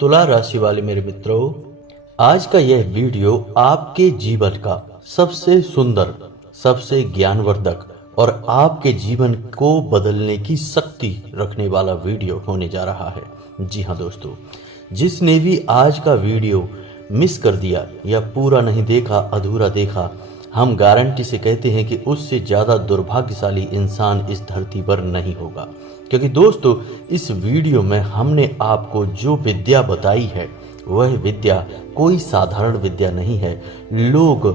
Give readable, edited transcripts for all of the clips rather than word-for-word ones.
तुला राशि वाले मेरे मित्रों, आज का यह वीडियो आपके जीवन का सबसे सुंदर, सबसे ज्ञानवर्धक और आपके जीवन को बदलने की शक्ति रखने वाला वीडियो होने जा रहा है। जी हाँ दोस्तों, जिसने भी आज का वीडियो मिस कर दिया या पूरा नहीं देखा, अधूरा देखा, हम गारंटी से कहते हैं कि उससे ज़्यादा दुर्भाग्यशाली इंसान इस धरती पर नहीं होगा। क्योंकि दोस्तों, इस वीडियो में हमने आपको जो विद्या बताई है वह विद्या कोई साधारण विद्या नहीं है। लोग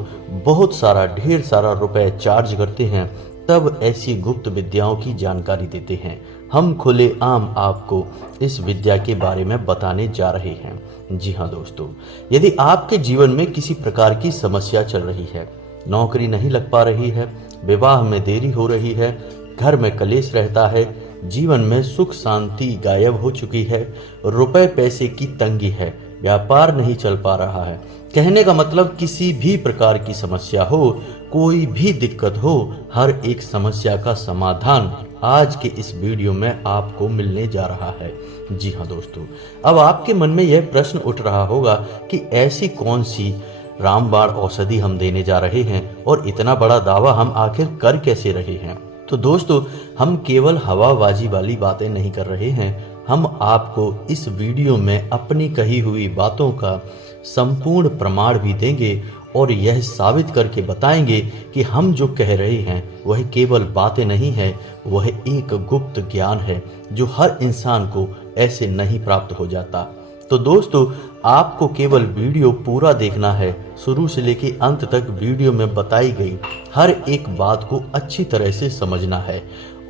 बहुत सारा, ढेर सारा रुपए चार्ज करते हैं तब ऐसी गुप्त विद्याओं की जानकारी देते हैं। हम खुले आम आपको इस विद्या के बारे में बताने जा रहे हैं। जी हाँ दोस्तों, यदि आपके जीवन में किसी प्रकार की समस्या चल रही है, नौकरी नहीं लग पा रही है, विवाह में देरी हो रही है, घर में कलेश रहता है, जीवन में सुख शांति गायब हो चुकी है, रुपए पैसे की तंगी है, व्यापार नहीं चल पा रहा है, कहने का मतलब किसी भी प्रकार की समस्या हो, कोई भी दिक्कत हो, हर एक समस्या का समाधान आज के इस वीडियो में आपको मिलने जा रहा है। जी हाँ दोस्तों, अब आपके मन में यह प्रश्न उठ रहा होगा कि ऐसी कौन सी रामबाण औषधि हम देने जा रहे हैं और इतना बड़ा दावा हम आखिर कर कैसे रहे हैं। तो दोस्तों, हम केवल हवाबाजी वाली बातें नहीं कर रहे हैं, हम आपको इस वीडियो में अपनी कही हुई बातों का संपूर्ण प्रमाण भी देंगे और यह साबित करके बताएंगे कि हम जो कह रहे हैं वह केवल बातें नहीं है, वह एक गुप्त ज्ञान है जो हर इंसान को ऐसे नहीं प्राप्त हो जाता। तो दोस्तों, आपको केवल वीडियो पूरा देखना है, शुरू से लेकर अंत तक वीडियो में बताई गई हर एक बात को अच्छी तरह से समझना है।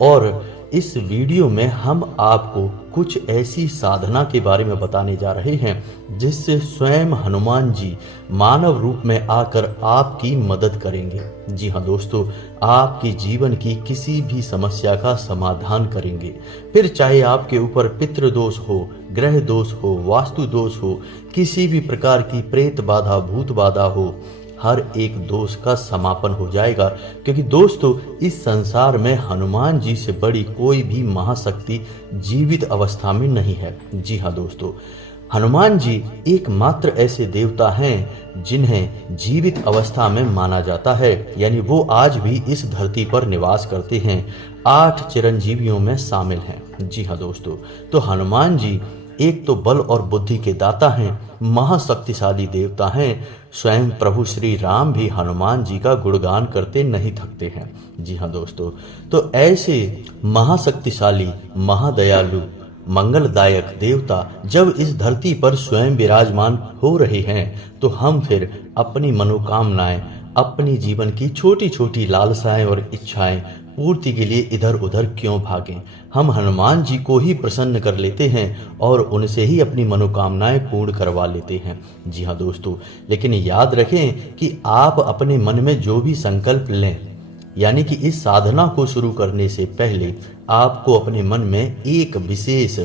और इस वीडियो में हम आपको कुछ ऐसी साधना के बारे में बताने जा रहे हैं जिससे स्वयं हनुमान जी मानव रूप में आकर आपकी मदद करेंगे। जी हाँ दोस्तों, आपके जीवन की किसी भी समस्या का समाधान करेंगे। फिर चाहे आपके ऊपर पितृदोष हो, ग्रह दोष हो, वास्तु दोष हो, किसी भी प्रकार की प्रेत बाधा, भूत बाधा हो, हर एक दोष का समापन हो जाएगा। क्योंकि दोस्तों, इस संसार में हनुमान जी से बड़ी कोई भी महाशक्ति जीवित अवस्था में नहीं है। जी हाँ दोस्तों, हनुमान जी एकमात्र ऐसे देवता हैं जिन्हें जीवित अवस्था में माना जाता है, यानी वो आज भी इस धरती पर निवास करते हैं, 8 चिरंजीवियों में शामिल हैं। जी हाँ दोस्तों, तो हनुमान जी एक तो बल और बुद्धि के दाता हैं, महाशक्तिशाली देवता हैं। स्वयं प्रभु श्री राम भी हनुमान जी का गुणगान करते नहीं थकते हैं। जी हाँ दोस्तों, तो ऐसे महाशक्तिशाली, महादयालु, मंगलदायक देवता जब इस धरती पर स्वयं विराजमान हो रहे हैं तो हम फिर अपनी मनोकामनाएं, अपनी जीवन की छोटी छोटी लालसाएं और इच्छाएं पूर्ति के लिए इधर उधर क्यों भागें। हम हनुमान जी को ही प्रसन्न कर लेते हैं और उनसे ही अपनी मनोकामनाएं पूर्ण करवा लेते हैं। जी हाँ दोस्तों, लेकिन याद रखें कि आप अपने मन में जो भी संकल्प लें, यानी कि इस साधना को शुरू करने से पहले आपको अपने मन में एक विशेष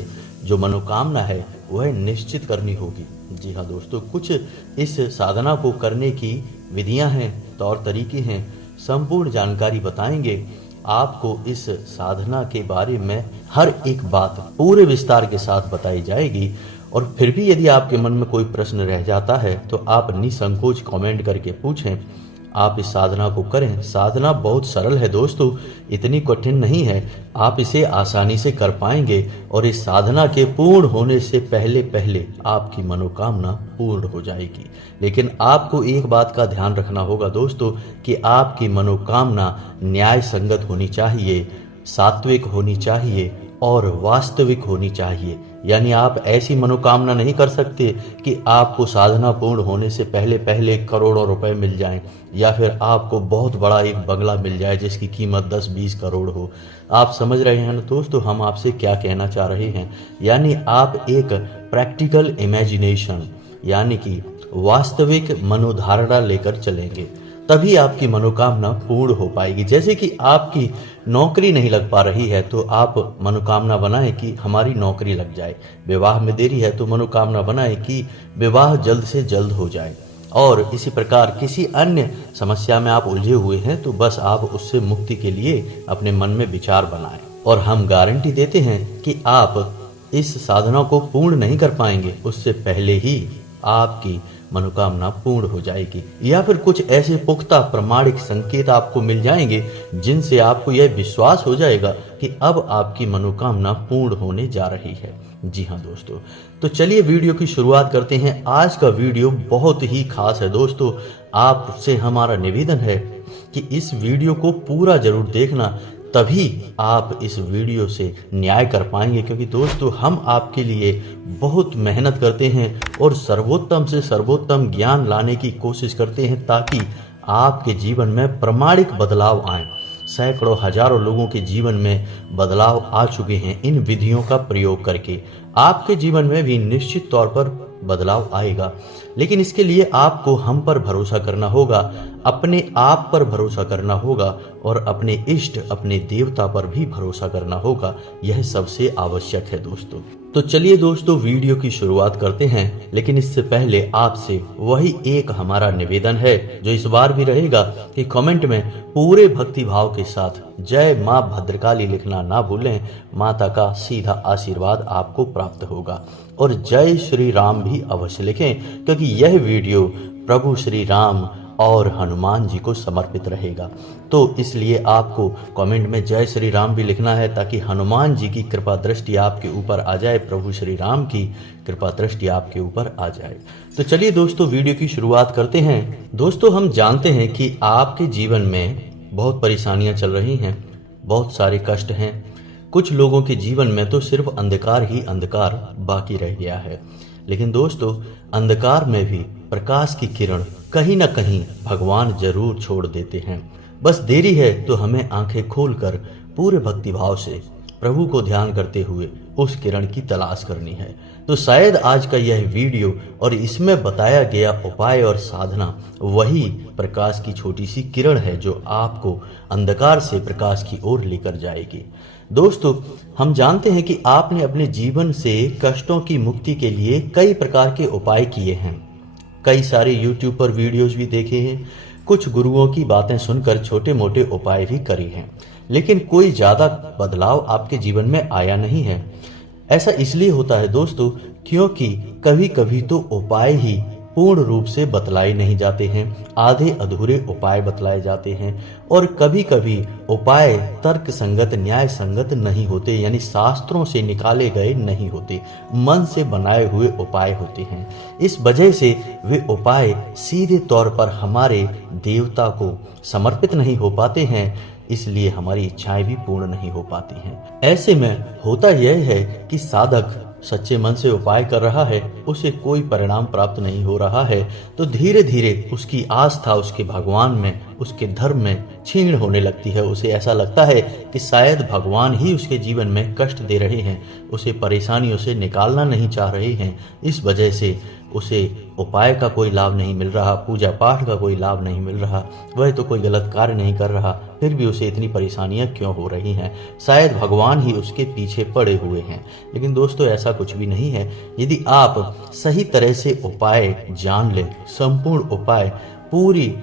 जो मनोकामना है वह निश्चित करनी होगी। जी हाँ दोस्तों, कुछ इस साधना को करने की विधियां हैं, तौर तरीके हैं, संपूर्ण जानकारी बताएंगे आपको। इस साधना के बारे में हर एक बात पूरे विस्तार के साथ बताई जाएगी। और फिर भी यदि आपके मन में कोई प्रश्न रह जाता है तो आप निसंकोच कमेंट करके पूछें। आप इस साधना को करें। साधना बहुत सरल है दोस्तों, इतनी कठिन नहीं है, आप इसे आसानी से कर पाएंगे और इस साधना के पूर्ण होने से पहले पहले आपकी मनोकामना पूर्ण हो जाएगी। लेकिन आपको एक बात का ध्यान रखना होगा दोस्तों कि आपकी मनोकामना न्याय संगत होनी चाहिए, सात्विक होनी चाहिए और वास्तविक होनी चाहिए। यानी आप ऐसी मनोकामना नहीं कर सकते कि आपको साधना पूर्ण होने से पहले पहले करोड़ों रुपए मिल जाएं या फिर आपको बहुत बड़ा एक बंगला मिल जाए जिसकी कीमत 10-20 करोड़ हो। आप समझ रहे हैं ना दोस्तों हम आपसे क्या कहना चाह रहे हैं। यानी आप एक प्रैक्टिकल इमेजिनेशन, यानी कि वास्तविक मनोधारणा लेकर चलेंगे, तभी आपकी मनोकामना पूर्ण हो पाएगी। जैसे कि आपकी नौकरी नहीं लग पा रही है तो आप मनोकामना बनाएं कि हमारी नौकरी लग जाए। विवाह में देरी है तो मनोकामना बनाएं कि विवाह जल्द से जल्द हो जाए। और इसी प्रकार किसी अन्य समस्या में आप उलझे हुए हैं तो बस आप उससे मुक्ति के लिए अपने मन में विचार बनाएं। और हम गारंटी देते हैं कि आप इस साधना को पूर्ण नहीं कर पाएंगे उससे पहले ही आपकी मनोकामना पूर्ण हो जाएगी, या फिर कुछ ऐसे पुख्ता प्रमाणिक संकेत आपको मिल जाएंगे जिनसे आपको यह विश्वास हो जाएगा कि अब आपकी मनोकामना पूर्ण होने जा रही है। जी हाँ दोस्तों, तो चलिए वीडियो की शुरुआत करते हैं। आज का वीडियो बहुत ही खास है दोस्तों। आपसे हमारा निवेदन है कि इस वीडियो को पूरा जरूर देखना, तभी आप इस वीडियो से न्याय कर पाएंगे, क्योंकि दोस्तों हम आपके लिए बहुत मेहनत करते हैं और सर्वोत्तम से सर्वोत्तम ज्ञान लाने की कोशिश करते हैं ताकि आपके जीवन में प्रमाणिक बदलाव आए। सैकड़ों हजारों लोगों के जीवन में बदलाव आ चुके हैं इन विधियों का प्रयोग करके। आपके जीवन में भी निश्चित तौर पर बदलाव आएगा, लेकिन इसके लिए आपको हम पर भरोसा करना होगा, अपने आप पर भरोसा करना होगा और अपने इष्ट अपने देवता पर भी भरोसा करना होगा। यह सबसे आवश्यक है दोस्तों। तो चलिए दोस्तों वीडियो की शुरुआत करते हैं, लेकिन इससे पहले आपसे वही एक हमारा निवेदन है जो इस बार भी रहेगा कि कमेंट में पूरे भक्ति भाव के साथ जय मां भद्रकाली लिखना ना भूलें। माता का सीधा आशीर्वाद आपको प्राप्त होगा। और जय श्री राम भी अवश्य लिखें, क्योंकि यह वीडियो प्रभु श्री राम और हनुमान जी को समर्पित रहेगा। तो इसलिए आपको कमेंट में जय श्री राम भी लिखना है ताकि हनुमान जी की कृपा दृष्टि आपके ऊपर आ जाए, प्रभु श्री राम की कृपा दृष्टि आपके ऊपर आ जाए। तो चलिए दोस्तों वीडियो की शुरुआत करते हैं। दोस्तों हम जानते हैं कि आपके जीवन में बहुत परेशानियां चल रही हैं, बहुत सारे कष्ट हैं। कुछ लोगों के जीवन में तो सिर्फ अंधकार ही अंधकार बाकी रह गया है, लेकिन दोस्तों अंधकार में भी प्रकाश की किरण कहीं ना कहीं भगवान जरूर छोड़ देते हैं। बस देरी है तो हमें आंखें खोलकर पूरे भक्ति भाव से प्रभु को ध्यान करते हुए उस किरण की तलाश करनी है। तो शायद आज का यह वीडियो और इसमें बताया गया उपाय और साधना वही प्रकाश की छोटी सी किरण है जो आपको अंधकार से प्रकाश की ओर लेकर जाएगी। दोस्तों हम जानते हैं कि आपने अपने जीवन से कष्टों की मुक्ति के लिए कई प्रकार के उपाय किए हैं, कई सारे YouTube पर वीडियोस भी देखे हैं, कुछ गुरुओं की बातें सुनकर छोटे मोटे उपाय भी करे हैं, लेकिन कोई ज़्यादा बदलाव आपके जीवन में आया नहीं है। ऐसा इसलिए होता है दोस्तों क्योंकि कभी कभी तो उपाय ही पूर्ण रूप से बतलाए नहीं जाते हैं, आधे अधूरे उपाय बतलाए जाते हैं, और कभी कभी उपाय तर्क संगत न्याय संगत नहीं होते, यानी शास्त्रों से निकाले गए नहीं होते, मन से बनाए हुए उपाय होते हैं। इस वजह से वे उपाय सीधे तौर पर हमारे देवता को समर्पित नहीं हो पाते हैं, इसलिए हमारी इच्छाएं भी पूर्ण नहीं हो पाती हैं। ऐसे में होता यह है कि साधक सच्चे मन से उपाय कर रहा है, उसे कोई परिणाम प्राप्त नहीं हो रहा है, तो धीरे धीरे उसकी आस्था उसके भगवान में, उसके धर्म में क्षीण होने लगती है। उसे ऐसा लगता है कि शायद भगवान ही उसके जीवन में कष्ट दे रहे हैं, उसे परेशानियों से निकालना नहीं चाह रहे हैं। इस वजह से उसे उपाय का कोई लाभ नहीं मिल रहा, पूजा पाठ का कोई लाभ नहीं मिल रहा, वह तो कोई गलत कार्य नहीं कर रहा, फिर भी उसे इतनी परेशानियां क्यों हो रही हैं? शायद भगवान ही उसके पीछे पड़े हुए हैं। लेकिन दोस्तों ऐसा कुछ भी नहीं है। यदि आप सही तरह से उपाय जान लें, संपूर्ण उपाय पूरी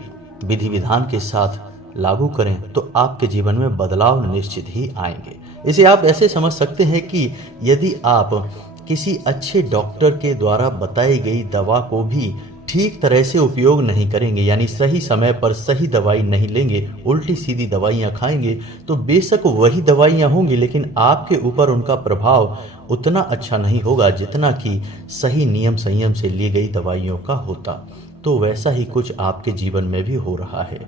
विधि विधान के साथ लागू करें, तो आपके जीवन में बदलाव निश्चित ही आएंगे। इसे आप ऐसे समझ सकते हैं कि यदि आप किसी अच्छे डॉक्टर के द्वारा बताई गई दवा को भी ठीक तरह से उपयोग नहीं करेंगे, यानी सही समय पर सही दवाई नहीं लेंगे, उल्टी सीधी दवाइयाँ खाएंगे, तो बेशक वही दवाइयाँ होंगी लेकिन आपके ऊपर उनका प्रभाव उतना अच्छा नहीं होगा जितना कि सही नियम संयम से ली गई दवाइयों का होता। तो वैसा ही कुछ आपके जीवन में भी हो रहा है।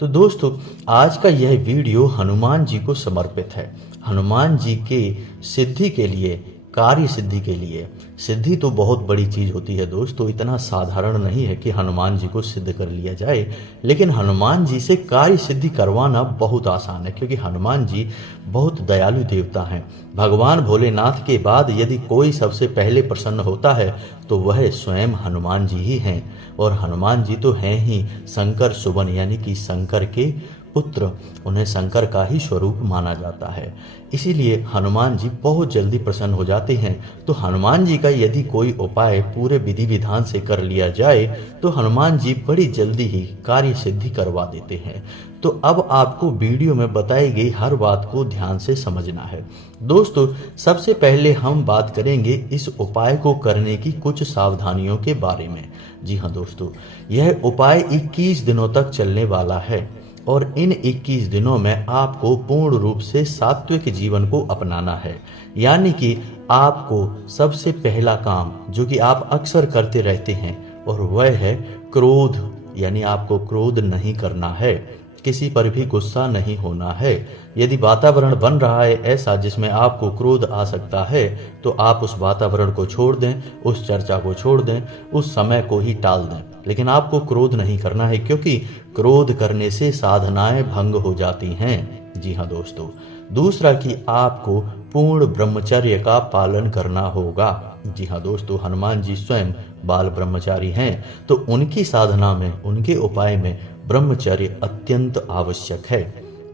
तो दोस्तों आज का यह वीडियो हनुमान जी को समर्पित है। हनुमान जी के सिद्धि के लिए, कार्य सिद्धि के लिए। सिद्धि तो बहुत बड़ी चीज होती है दोस्तों, इतना साधारण नहीं है कि हनुमान जी को सिद्ध कर लिया जाए, लेकिन हनुमान जी से कार्य सिद्धि करवाना बहुत आसान है, क्योंकि हनुमान जी बहुत दयालु देवता हैं। भगवान भोलेनाथ के बाद यदि कोई सबसे पहले प्रसन्न होता है तो वह स्वयं हनुमान जी ही हैं, और हनुमान जी तो हैं ही शंकर सुवन, यानी कि शंकर के पुत्र, उन्हें शंकर का ही स्वरूप माना जाता है। इसीलिए हनुमान जी बहुत जल्दी प्रसन्न हो जाते हैं। तो हनुमान जी का यदि कोई उपाय पूरे विधि विधान से कर लिया जाए तो हनुमान जी बड़ी जल्दी ही कार्य सिद्धि करवा देते हैं। तो अब आपको वीडियो में बताई गई हर बात को ध्यान से समझना है। दोस्तों, सबसे पहले हम बात करेंगे इस उपाय को करने की कुछ सावधानियों के बारे में। जी हाँ दोस्तों, यह उपाय 21 दिनों तक चलने वाला है और इन 21 दिनों में आपको पूर्ण रूप से सात्विक जीवन को अपनाना है। यानी कि आपको सबसे पहला काम जो कि आप अक्सर करते रहते हैं और वह है क्रोध, यानी आपको क्रोध नहीं करना है, किसी पर भी गुस्सा नहीं होना है। यदि वातावरण बन रहा है ऐसा जिसमें आपको क्रोध आ सकता है तो आप उस वातावरण को छोड़ दें, उस चर्चा को छोड़ दें, उस समय को ही टाल दें। लेकिन आपको क्रोध नहीं करना है, क्योंकि क्रोध करने से साधनाएं भंग हो जाती हैं। जी हाँ दोस्तों, दूसरा कि आपको पूर्ण ब्रह्मचर्य का पालन करना होगा। जी हाँ दोस्तों, हनुमान जी स्वयं बाल ब्रह्मचारी हैं, तो उनकी साधना में, उनके उपाय में ब्रह्मचर्य अत्यंत आवश्यक है।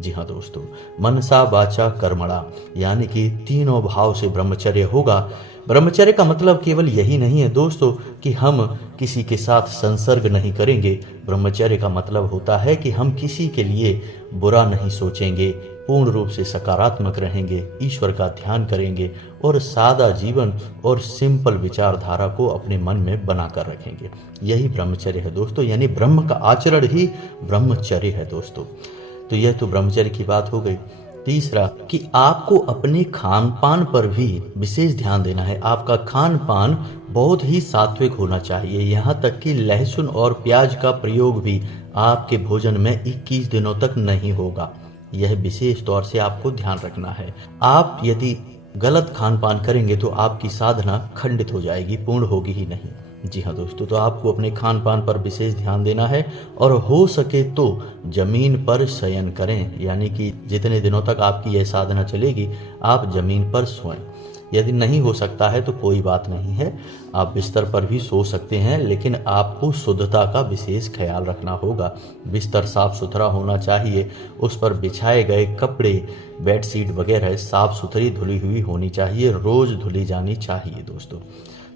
जी हाँ दोस्तों, मनसा वाचा कर्मणा, यानी कि तीनों भाव से ब्रह्मचर्य होगा। ब्रह्मचर्य का मतलब केवल यही नहीं है दोस्तों कि हम किसी के साथ संसर्ग नहीं करेंगे। ब्रह्मचर्य का मतलब होता है कि हम किसी के लिए बुरा नहीं सोचेंगे, पूर्ण रूप से सकारात्मक रहेंगे, ईश्वर का ध्यान करेंगे और सादा जीवन और सिंपल विचारधारा को अपने मन में बनाकर रखेंगे। यही ब्रह्मचर्य है दोस्तों, यानी ब्रह्म का आचरण ही ब्रह्मचर्य है दोस्तों। तो यह तो ब्रह्मचर्य की बात हो गई। तीसरा कि आपको अपने खान पान पर भी विशेष ध्यान देना है। आपका खान पान बहुत ही सात्विक होना चाहिए, यहाँ तक कि लहसुन और प्याज का प्रयोग भी आपके भोजन में 21 दिनों तक नहीं होगा। यह विशेष तौर से आपको ध्यान रखना है। आप यदि गलत खान पान करेंगे तो आपकी साधना खंडित हो जाएगी, पूर्ण होगी ही नहीं। जी हाँ दोस्तों, तो आपको अपने खान पान पर विशेष ध्यान देना है और हो सके तो जमीन पर शयन करें, यानी कि जितने दिनों तक आपकी यह साधना चलेगी आप जमीन पर सोएं। यदि नहीं हो सकता है तो कोई बात नहीं है, आप बिस्तर पर भी सो सकते हैं, लेकिन आपको शुद्धता का विशेष ख्याल रखना होगा। बिस्तर साफ सुथरा होना चाहिए, उस पर बिछाए गए कपड़े, बेडशीट वगैरह साफ सुथरी धुली हुई होनी चाहिए, रोज धुली जानी चाहिए दोस्तों।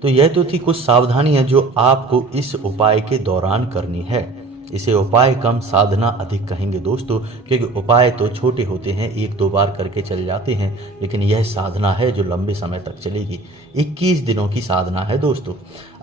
तो यह तो थी कुछ सावधानियां जो आपको इस उपाय के दौरान करनी है। इसे उपाय कम साधना अधिक कहेंगे दोस्तों, क्योंकि उपाय तो छोटे होते हैं, 1-2 बार करके चल जाते हैं, लेकिन यह साधना है जो लंबे समय तक चलेगी। 21 दिनों की साधना है दोस्तों।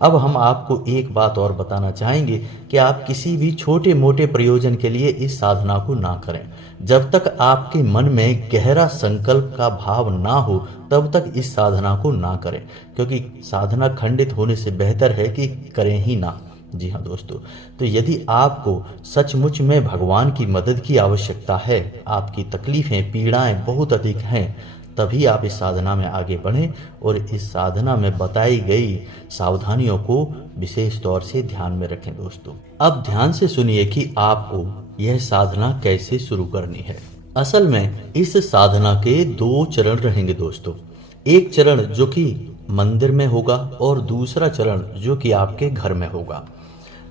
अब हम आपको एक बात और बताना चाहेंगे कि आप किसी भी छोटे मोटे प्रयोजन के लिए इस साधना को ना करें। जब तक आपके मन में गहरा संकल्प का भाव ना हो तब तक इस साधना को ना करें, क्योंकि साधना खंडित होने से बेहतर है कि करें ही ना। जी हाँ दोस्तों, तो यदि आपको सचमुच में भगवान की मदद की आवश्यकता है, आपकी तकलीफें पीड़ाएं बहुत अधिक हैं, तभी आप इस साधना में आगे बढ़ें और इस साधना में बताई गई सावधानियों को विशेष तौर से ध्यान में रखें दोस्तों। अब ध्यान से सुनिए कि आपको यह साधना कैसे शुरू करनी है। असल में इस साधना के 2 चरण रहेंगे दोस्तों। एक चरण जो कि मंदिर में होगा और दूसरा चरण जो कि आपके घर में होगा।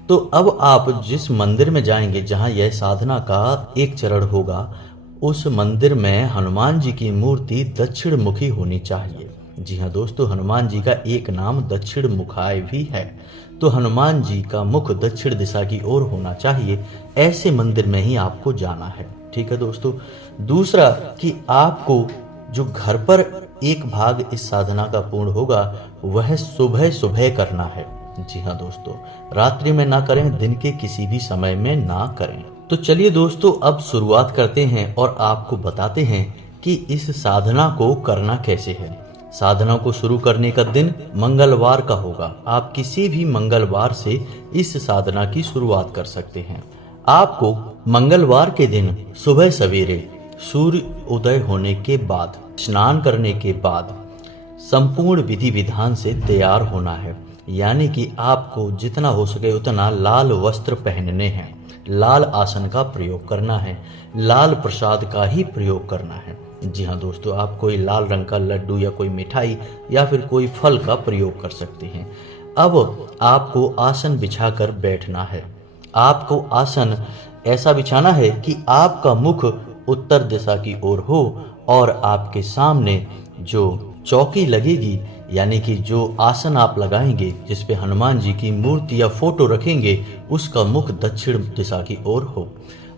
तो अब आप जिस मंदिर में जाएंगे जहां यह साधना का एक चरण होगा, उस मंदिर में हनुमान जी की मूर्ति दक्षिण मुखी होनी चाहिए। जी हाँ दोस्तों, हनुमान जी का एक नाम दक्षिण मुखाय भी है। तो हनुमान जी का मुख दक्षिण दिशा की ओर होना चाहिए, ऐसे मंदिर में ही आपको जाना है। ठीक है दोस्तों। दूसरा कि आपको जो घर पर एक भाग इस साधना का पूर्ण होगा वह सुबह सुबह करना है। जी हाँ दोस्तों, रात्रि में ना करें, दिन के किसी भी समय में ना करें। तो चलिए दोस्तों, अब शुरुआत करते हैं और आपको बताते हैं कि इस साधना को करना कैसे है। साधना को शुरू करने का दिन मंगलवार का होगा। आप किसी भी मंगलवार से इस साधना की शुरुआत कर सकते हैं। आपको मंगलवार के दिन सुबह सवेरे सूर्य उदय होने के बाद, स्नान करने के बाद संपूर्ण विधि विधान से तैयार होना है। यानी कि आपको जितना हो सके उतना लाल वस्त्र पहनने हैं, लाल आसन का प्रयोग करना है, लाल प्रसाद का ही प्रयोग करना है। जी हाँ दोस्तों, आप कोई लाल रंग का लड्डू या कोई मिठाई या फिर कोई फल का प्रयोग कर सकते हैं। अब आपको आसन बिछाकर बैठना है। आपको आसन ऐसा बिछाना है कि आपका मुख उत्तर दिशा की ओर हो और आपके सामने जो चौकी लगेगी, यानी कि जो आसन आप लगाएंगे जिस पे हनुमान जी की मूर्ति या फोटो रखेंगे, उसका मुख दक्षिण दिशा की ओर हो।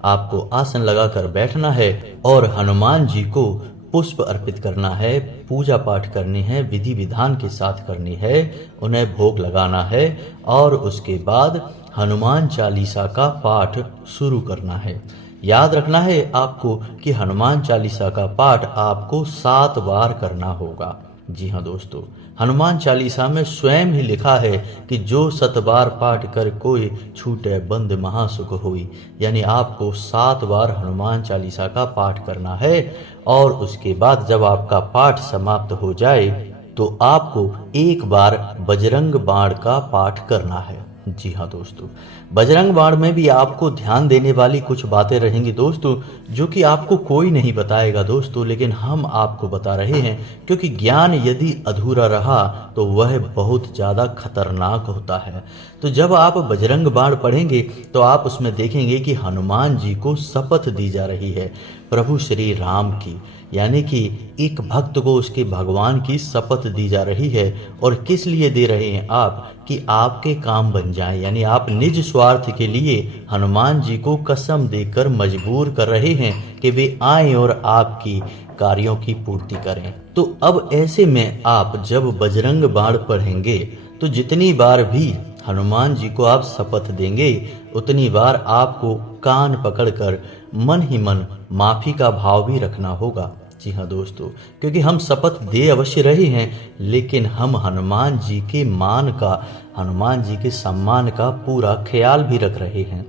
आपको आसन लगाकर बैठना है और हनुमान जी को पुष्प अर्पित करना है, पूजा पाठ करनी है, विधि विधान के साथ करनी है, उन्हें भोग लगाना है और उसके बाद हनुमान चालीसा का पाठ शुरू करना है। याद रखना है आपको कि हनुमान चालीसा का पाठ आपको 7 बार करना होगा। जी हाँ दोस्तों, हनुमान चालीसा में स्वयं ही लिखा है कि जो 7 बार पाठ कर कोई छूटे बंद महासुख होई, यानी आपको 7 बार हनुमान चालीसा का पाठ करना है। और उसके बाद जब आपका पाठ समाप्त हो जाए तो आपको एक बार बजरंग बाण का पाठ करना है। जी हाँ दोस्तों, बजरंग बाण में भी आपको ध्यान देने वाली कुछ बातें रहेंगी दोस्तों, जो कि आपको कोई नहीं बताएगा दोस्तों, लेकिन हम आपको बता रहे हैं, क्योंकि ज्ञान यदि अधूरा रहा तो वह बहुत ज़्यादा खतरनाक होता है। तो जब आप बजरंग बाण पढ़ेंगे तो आप उसमें देखेंगे कि हनुमान जी को शपथ दी जा रही है प्रभु श्री राम की, यानी कि एक भक्त को उसके भगवान की शपथ दी जा रही है। और किस लिए दे रहे हैं आप? कि आपके काम बन जाए, यानी आप निज स्वार्थ के लिए हनुमान जी को कसम देकर मजबूर कर रहे हैं कि वे आएं और आपकी कार्यों की पूर्ति करें। तो अब ऐसे में आप जब बजरंग बाण पढ़ेंगे तो जितनी बार भी हनुमान जी को आप शपथ देंगे उतनी बार आपको कान पकड़कर मन ही मन माफी का भाव भी रखना होगा। जी हाँ दोस्तों, क्योंकि हम शपथ दे अवश्य रहे हैं, लेकिन हम हनुमान जी के मान का, हनुमान जी के सम्मान का पूरा ख्याल भी रख रहे हैं।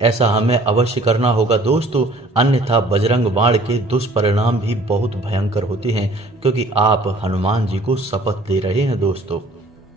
ऐसा हमें अवश्य करना होगा दोस्तों, अन्यथा बजरंग बाण के दुष्परिणाम भी बहुत भयंकर होते हैं, क्योंकि आप हनुमान जी को शपथ दे रहे हैं दोस्तों।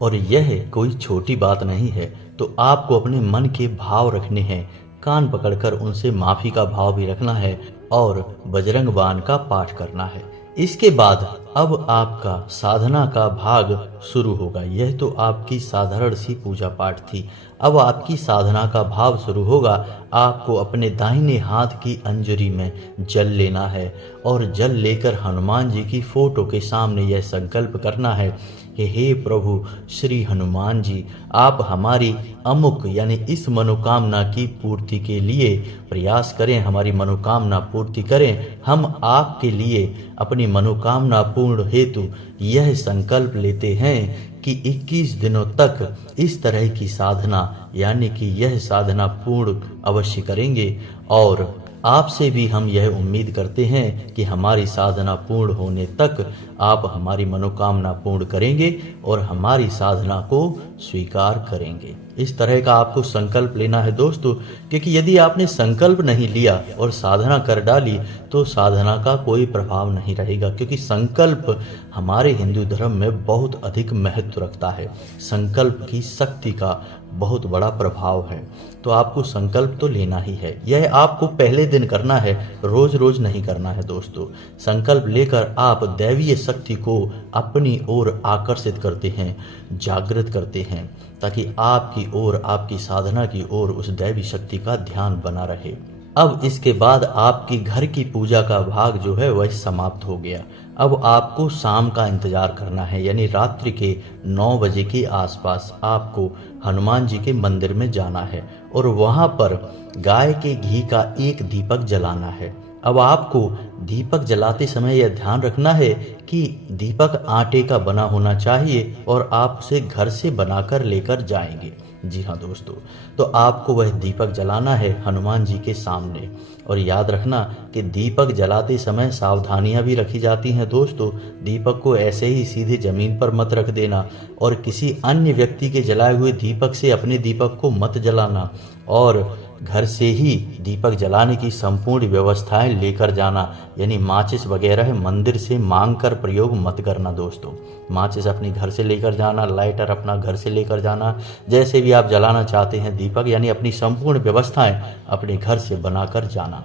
और यह कोई छोटी बात नहीं है। तो आपको अपने मन के भाव रखने हैं, कान पकड़कर उनसे माफी का भाव भी रखना है और बजरंग बाण का पाठ करना है। इसके बाद अब आपका साधना का भाग शुरू होगा। यह तो आपकी साधारण सी पूजा पाठ थी। अब आपकी साधना का भाव शुरू होगा। आपको अपने दाहिने हाथ की अंजुरी में जल लेना है और जल लेकर हनुमान जी की फोटो के सामने यह संकल्प करना है कि हे प्रभु श्री हनुमान जी, आप हमारी अमुक यानी इस मनोकामना की पूर्ति के लिए प्रयास करें, हमारी मनोकामना पूर्ति करें। हम आपके लिए अपनी मनोकामना पूर्ण हेतु यह संकल्प लेते हैं कि 21 दिनों तक इस तरह की साधना, यानी कि यह साधना पूर्ण अवश्य करेंगे। और आपसे भी हम यह उम्मीद करते हैं कि हमारी साधना पूर्ण होने तक आप हमारी मनोकामना पूर्ण करेंगे और हमारी साधना को स्वीकार करेंगे। इस तरह का आपको संकल्प लेना है दोस्तों, क्योंकि यदि आपने संकल्प नहीं लिया और साधना कर डाली तो साधना का कोई प्रभाव नहीं रहेगा, क्योंकि संकल्प हमारे हिंदू धर्म में बहुत अधिक महत्व रखता है। संकल्प की शक्ति का बहुत बड़ा प्रभाव है। तो आपको संकल्प तो लेना ही है। यह आपको पहले दिन करना है, रोज रोज नहीं करना है दोस्तों। संकल्प लेकर आप दैवीय शक्ति को अपनी ओर आकर्षित करते हैं, जागृत करते हैं, ताकि आपकी ओर, आपकी साधना की ओर उस दैवी शक्ति का ध्यान बना रहे। अब इसके बाद आपकी घर की पूजा का भाग जो है वह समाप्त हो गया। अब आपको शाम का इंतजार करना है, यानी रात्रि के 9 बजे के आसपास आपको हनुमान जी के मंदिर में जाना है और वहां पर गाय के घी का एक दीपक जलाना है। अब आपको दीपक जलाते समय यह ध्यान रखना है कि दीपक आटे का बना होना चाहिए और आप उसे घर से बनाकर लेकर जाएंगे। जी हाँ दोस्तों, तो आपको वह दीपक जलाना है हनुमान जी के सामने। और याद रखना कि दीपक जलाते समय सावधानियां भी रखी जाती हैं दोस्तों। दीपक को ऐसे ही सीधे जमीन पर मत रख देना और किसी अन्य व्यक्ति के जलाए हुए दीपक से अपने दीपक को मत जलाना और घर से ही दीपक जलाने की संपूर्ण व्यवस्थाएं लेकर जाना, यानी माचिस वगैरह मंदिर से मांगकर प्रयोग मत करना दोस्तों। माचिस अपनी घर से लेकर जाना, लाइटर अपना घर से लेकर जाना, जैसे भी आप जलाना चाहते हैं दीपक, यानी अपनी संपूर्ण व्यवस्थाएं अपने घर से बनाकर जाना।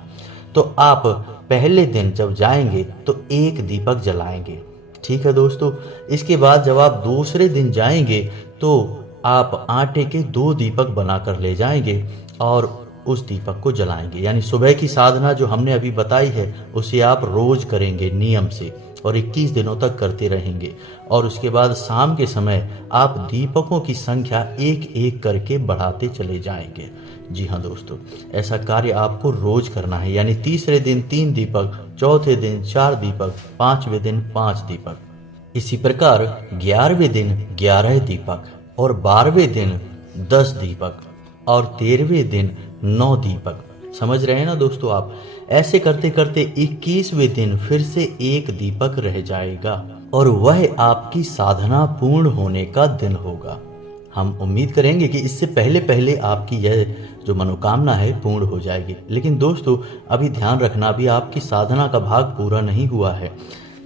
तो आप पहले दिन जब जाएंगे तो एक दीपक जलाएंगे, ठीक है दोस्तों। इसके बाद जब आप दूसरे दिन जाएंगे तो आप आटे के 2 दीपक बनाकर ले जाएंगे और उस दीपक को जलाएंगे। यानी सुबह की साधना जो हमने अभी बताई है उसे आप रोज करेंगे नियम से और 21 दिनों तक करते रहेंगे। और उसके बाद शाम के समय आप दीपकों की संख्या एक एक करके बढ़ाते चले जाएंगे। जी हाँ दोस्तों, ऐसा कार्य आपको रोज करना है। यानी तीसरे दिन 3 दीपक, चौथे दिन 4 दीपक, 5वें दिन 5 दीपक। इसी प्रकार 11वें दिन 11 दीपक और 12वें दिन 10 दीपक और 13वें दिन 9 दीपक। समझ रहे हैं ना दोस्तों आप? ऐसे करते करते 21वें दिन फिर से 1 दीपक रह जाएगा और वह आपकी साधना पूर्ण होने का दिन होगा। हम उम्मीद करेंगे कि इससे पहले पहले आपकी यह जो मनोकामना है पूर्ण हो जाएगी। लेकिन दोस्तों अभी ध्यान रखना, अभी आपकी साधना का भाग पूरा नहीं हुआ है।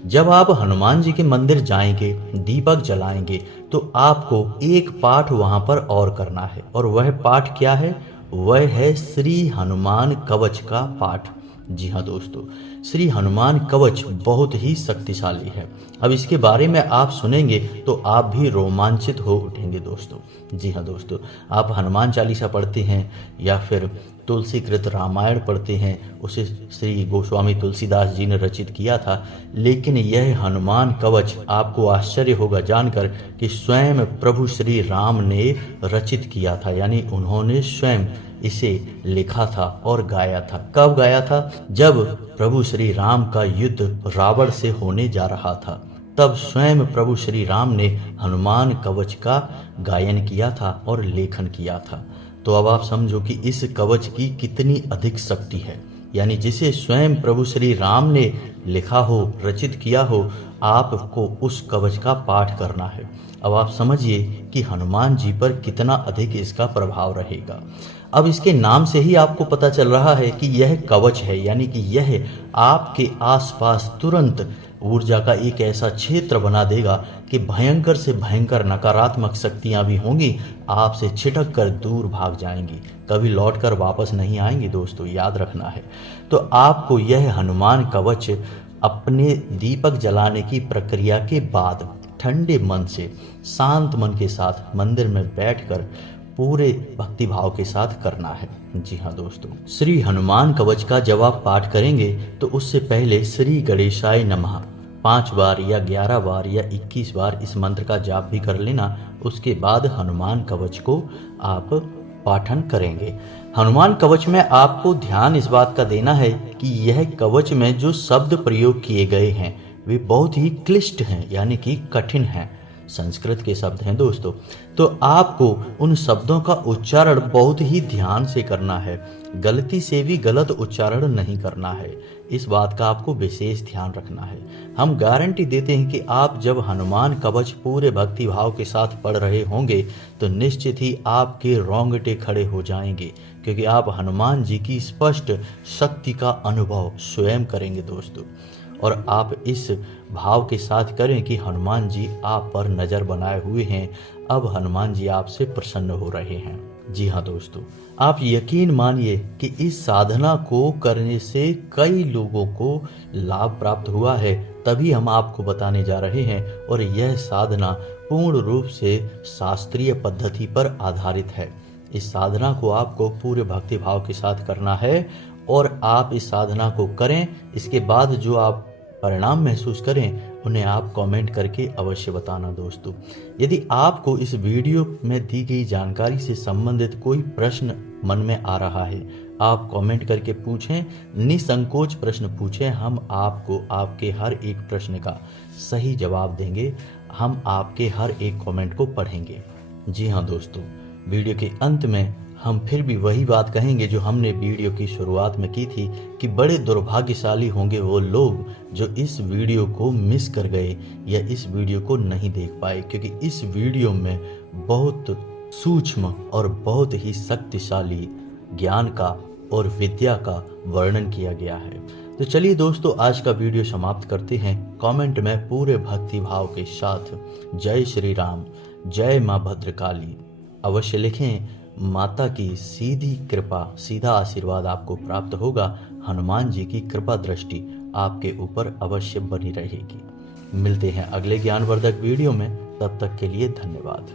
जब आप हनुमान जी के मंदिर जाएंगे, दीपक जलाएंगे, तो आपको एक पाठ वहां पर और करना है। और वह पाठ क्या है? वह है श्री हनुमान कवच का पाठ। जी हाँ दोस्तों, श्री हनुमान कवच बहुत ही शक्तिशाली है। अब इसके बारे में आप सुनेंगे तो आप भी रोमांचित हो उठेंगे दोस्तों। जी हाँ दोस्तों, आप हनुमान चालीसा पढ़ते हैं या फिर तुलसीकृत रामायण पढ़ते हैं, उसे श्री गोस्वामी तुलसीदास जी ने रचित किया था। लेकिन यह हनुमान कवच आपको आश्चर्य होगा जानकर कि स्वयं प्रभु श्री राम ने रचित किया था। यानी उन्होंने स्वयं इसे लिखा था और गाया था। कब गाया था? जब प्रभु श्री राम का युद्ध रावण से होने जा रहा था, तब स्वयं प्रभु श्री राम ने हनुमान कवच का गायन किया था और लेखन किया था। तो अब आप समझो कि इस कवच की कितनी अधिक शक्ति है। यानी जिसे स्वयं प्रभु श्री राम ने लिखा हो, रचित किया हो, आपको उस कवच का पाठ करना है। अब आप समझिए कि हनुमान जी पर कितना अधिक इसका प्रभाव रहेगा। अब इसके नाम से ही आपको पता चल रहा है कि यह कवच है। यानी कि यह आपके आसपास तुरंत ऊर्जा का एक ऐसा क्षेत्र बना देगा कि भयंकर से भयंकर नकारात्मक शक्तियां भी होंगी, आपसे छिटक कर दूर भाग जाएंगी, कभी लौट कर वापस नहीं आएंगी दोस्तों, याद रखना है। तो आपको यह हनुमान कवच अपने दीपक जलाने की प्रक्रिया के बाद ठंडे मन से, शांत मन के साथ मंदिर में बैठकर पूरे भक्ति भाव के साथ करना है। जी हाँ दोस्तों, श्री हनुमान कवच का जब आप पाठ करेंगे तो उससे पहले श्री गणेशाय नमः 5 बार या 11 बार या 21 बार इस मंत्र का जाप भी कर लेना। उसके बाद हनुमान कवच को आप पाठन करेंगे। हनुमान कवच में आपको ध्यान इस बात का देना है कि यह कवच में जो शब्द प्रयोग किए गए हैं वे बहुत ही क्लिष्ट हैं, यानी कि कठिन हैं। संस्कृत के शब्द हैं दोस्तों, तो आपको उन शब्दों का उच्चारण बहुत ही ध्यान से करना है। गलती से भी गलत उच्चारण नहीं करना है, इस बात का आपको विशेष ध्यान रखना है। हम गारंटी देते हैं कि आप जब हनुमान कवच पूरे भक्ति भाव के साथ पढ़ रहे होंगे तो निश्चित ही आपके रोंगटे खड़े हो जाएंगे, क्योंकि आप हनुमान जी की स्पष्ट शक्ति का अनुभव स्वयं करेंगे दोस्तों। और आप इस भाव के साथ करें कि हनुमान जी आप पर नजर बनाए हुए हैं, अब हनुमान जी आपसे प्रसन्न हो रहे हैं। जी हाँ दोस्तों, आप यकीन मानिए कि इस साधना को करने से कई लोगों को लाभ प्राप्त हुआ है, तभी हम आपको बताने जा रहे हैं। और यह साधना पूर्ण रूप से शास्त्रीय पद्धति पर आधारित है। इस साधना को आपको पूरे भक्ति भाव के साथ करना है और आप इस साधना को करें। इसके बाद जो आप परिणाम महसूस करें उन्हें आप कमेंट करके अवश्य बताना दोस्तों। यदि आपको इस वीडियो में दी गई जानकारी से संबंधित कोई प्रश्न मन में आ रहा है, आप कमेंट करके पूछें, निसंकोच प्रश्न पूछें। हम आपको आपके हर एक प्रश्न का सही जवाब देंगे। हम आपके हर एक कमेंट को पढ़ेंगे। जी हाँ दोस्तों, वीडियो के अंत में हम फिर भी वही बात कहेंगे जो हमने वीडियो की शुरुआत में की थी कि बड़े दुर्भाग्यशाली होंगे वो लोग जो इस वीडियो को मिस कर गए या इस वीडियो को नहीं देख पाए, क्योंकि इस वीडियो में बहुत सूक्ष्म और बहुत ही शक्तिशाली ज्ञान का और विद्या का वर्णन किया गया है। तो चलिए दोस्तों, आज का वीडियो समाप्त करते हैं। कमेंट में पूरे भक्ति भाव के साथ जय श्री राम, जय माँ भद्रकाली अवश्य लिखें। माता की सीधी कृपा, सीधा आशीर्वाद आपको प्राप्त होगा। हनुमान जी की कृपा दृष्टि आपके ऊपर अवश्य बनी रहेगी। मिलते हैं अगले ज्ञानवर्धक वीडियो में, तब तक के लिए धन्यवाद।